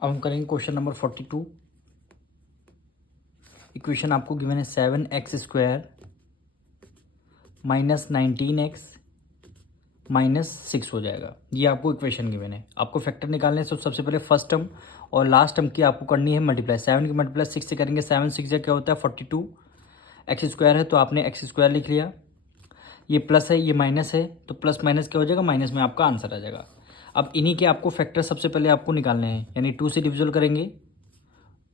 अब हम करेंगे क्वेश्चन नंबर 42। इक्वेशन आपको गिवन है 7x² माइनस 19x माइनस 6 हो जाएगा। ये आपको इक्वेशन गिवन है। आपको फैक्टर निकालने से सबसे पहले फर्स्ट टर्म और लास्ट टर्म की आपको करनी है मल्टीप्लाई। 7 की मल्टीप्लाई 6 से करेंगे। 7 6 क्या होता है 42। x² है तो आपने x² लिख लिया। ये प्लस है ये माइनस है तो प्लस माइनस क्या हो जाएगा, माइनस में आपका आंसर आ जाएगा। अब इन्हीं के आपको फैक्टर सबसे पहले आपको निकालने हैं, यानी 2 से डिविजल करेंगे।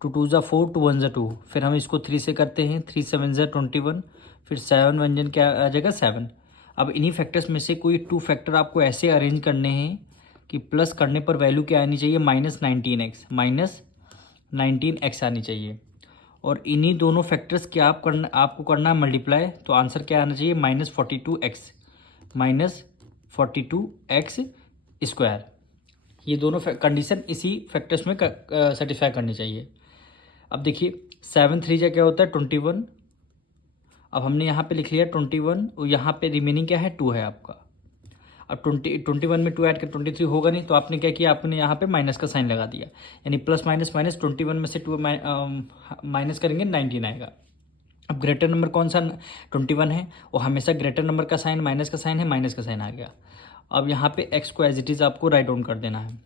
2 2 ज़ा 4, 2 1 ज़ा 2। फिर हम इसको 3 से करते हैं। 3 7 ज़ा 21। फिर 7 व्यंजन क्या आ जाएगा 7। अब इन्हीं फैक्टर्स में से कोई 2 फैक्टर आपको ऐसे अरेंज करने हैं कि प्लस करने पर वैल्यू क्या आनी चाहिए, -19x आनी चाहिए। और इन्हीं दोनों फैक्टर्स क्या आपको करना है मल्टीप्लाई। तो आंसर क्या आना चाहिए -42x²। ये दोनों कंडीशन इसी फैक्टर्स में सेटिस्फाई करनी चाहिए। अब देखिए 7 3 जा क्या होता है 21। अब हमने यहाँ पे लिख लिया 21 और यहाँ पे रिमेनिंग क्या है 2 है आपका। अब 21 में 2 ऐड कर 23 होगा नहीं, तो आपने क्या किया, आपने यहाँ पे माइनस का साइन लगा दिया, यानी प्लस माइनस माइनस 21 में से 2 माइनस करेंगे 19 आएगा। अब ग्रेटर नंबर कौन सा 21 है और हमेशा ग्रेटर नंबर का साइन माइनस का साइन है, माइनस का साइन आ गया। अब यहाँ पे x को एज इट इज़ आपको राइट डाउन कर देना है।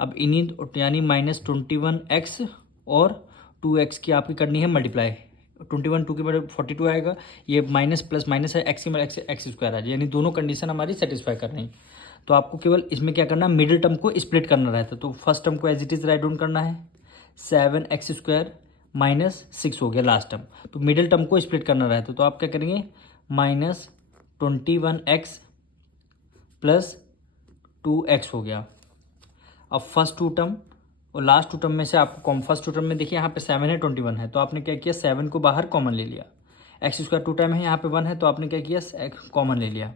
अब इन्हीं यानी -21x और 2x की आपकी करनी है मल्टीप्लाई। 21 2 के बड़े 42 आएगा। ये माइनस प्लस माइनस है, x x² आ जाए, यानी दोनों कंडीशन हमारी सेटिस्फाई कर रही। तो आपको केवल इसमें क्या करना है, मिडिल टर्म को स्प्लिट करना रहता है। तो फर्स्ट टर्म को as it is write down करना है। 7x² -6 हो गया लास्ट टर्म। तो मिडिल टर्म को स्प्लिट करना रहता है, तो आप क्या करेंगे -21x प्लस 2x हो गया। अब फर्स्ट 2 टर्म और लास्ट 2 टर्म में से आपको फर्स्ट 2 टर्म में देखिए यहाँ पे 7 है 21 है, तो आपने क्या किया 7 को बाहर कॉमन ले लिया। x² 2 टाइम है, यहाँ पे 1 है, तो आपने क्या किया कॉमन ले लिया।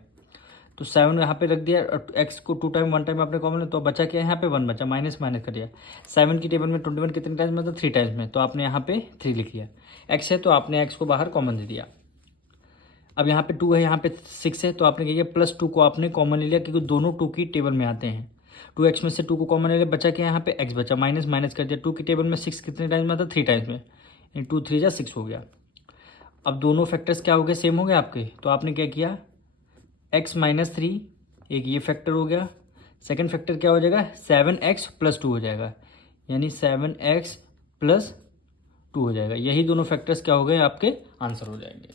तो 7 यहाँ पे रख दिया, x को 2 टाइम 1 टाइम आपने कॉमन लिया, तो बचा क्या यहाँ पे 1 बचा, माइनस माइनस कर दिया। 7 की टेबल में 21 कितने टाइम्स में था 3 टाइम्स में, तो आपने यहाँ पे 3 लिख लिया। x है तो आपने x को बाहर कॉमन दे दिया। अब यहाँ पे 2 है यहाँ पे 6 है, तो आपने क्या किया प्लस 2 को आपने कॉमन ले लिया, क्योंकि दोनों 2 की टेबल में आते हैं। 2x में से 2 को कॉमन ले लिया, बचा क्या यहाँ पे x बचा, माइनस माइनस कर दिया। 2 की टेबल में 6 कितने टाइम्स में आता 3 टाइम्स में, यानी 2 3 जा 6 हो गया। अब दोनों फैक्टर्स क्या हो गए, सेम हो गए आपके। तो आपने क्या किया x -3, एक ये फैक्टर हो गया। सेकंड फैक्टर क्या हो जाएगा 7x + 2 हो जाएगा, यानी 7x + 2 हो जाएगा। यही दोनों फैक्टर्स क्या हो गए आपके आंसर हो जाएंगे।